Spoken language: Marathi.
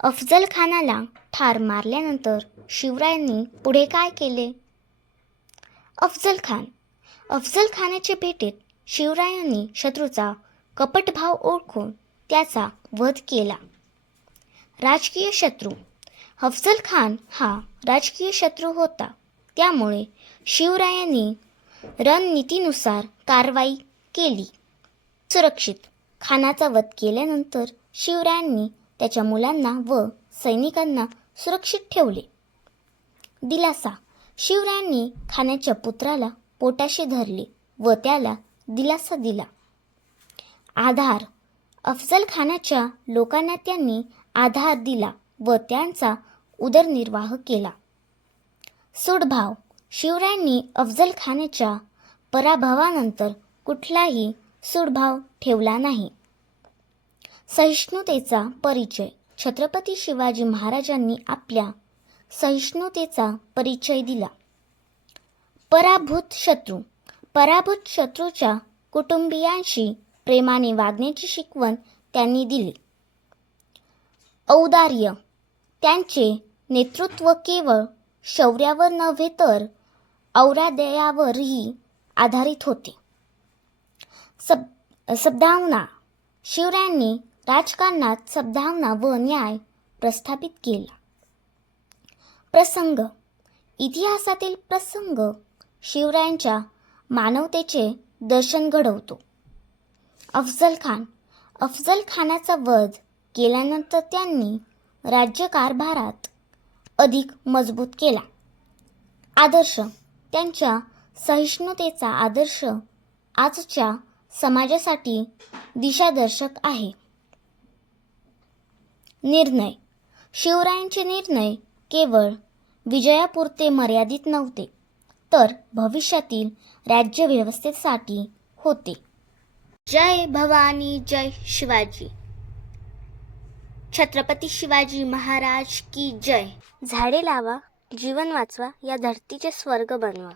अफजल खानाला ठार मारल्यानंतर शिवरायांनी पुढे काय केले? अफजल खानाच्या भेटीत शिवरायांनी शत्रूचा कपटभाव ओळखून त्याचा वध केला. राजकीय शत्रू. अफजल खान हा राजकीय शत्रू होता, त्यामुळे शिवरायांनी रणनीतीनुसार कारवाई केली. सुरक्षित. खानाचा वध केल्यानंतर शिवरायांनी त्याच्या मुलांना व सैनिकांना सुरक्षित ठेवले. दिलासा. शिवरायांनी खानाच्या पुत्राला पोटाशी धरले व त्याला दिलासा दिला. आधार. अफजल खानाच्या लोकांना त्यांनी आधार दिला व त्यांचा उदरनिर्वाह केला. सूडभाव. शिवरायांनी अफजल खानाच्या पराभवानंतर कुठलाही सूडभाव ठेवला नाही. सहिष्णुतेचा परिचय. छत्रपती शिवाजी महाराजांनी आपल्या सहिष्णुतेचा परिचय दिला. पराभूत शत्रू. पराभूत शत्रूच्या कुटुंबियांशी प्रेमाने वागण्याची शिकवण त्यांनी दिली. औदार्य. त्यांचे नेतृत्व केवळ शौर्यावर नव्हे तर औदार्यावरही आधारित होते. सद्भावना. शिवरायांनी राजकारणात सद्भावना व न्याय प्रस्थापित केला. प्रसंग. इतिहासातील प्रसंग शिवरायांच्या मानवतेचे दर्शन घडवतो. अफजल खानाचा वध केल्यानंतर त्यांनी राज्यकारभारात अधिक मजबूत केला. आदर्श. त्यांच्या सहिष्णुतेचा आदर्श आजच्या समाजासाठी दिशादर्शक आहे. निर्णय. शिवरायांचे निर्णय केवळ विजयापुरते मर्यादित नव्हते, तर भविष्यातील राज्यव्यवस्थेसाठी होते. जय भवानी, जय शिवाजी. छत्रपती शिवाजी महाराज की जय. झाडे लावा, जीवन वाचवा, या धरतीचे स्वर्ग बनवा.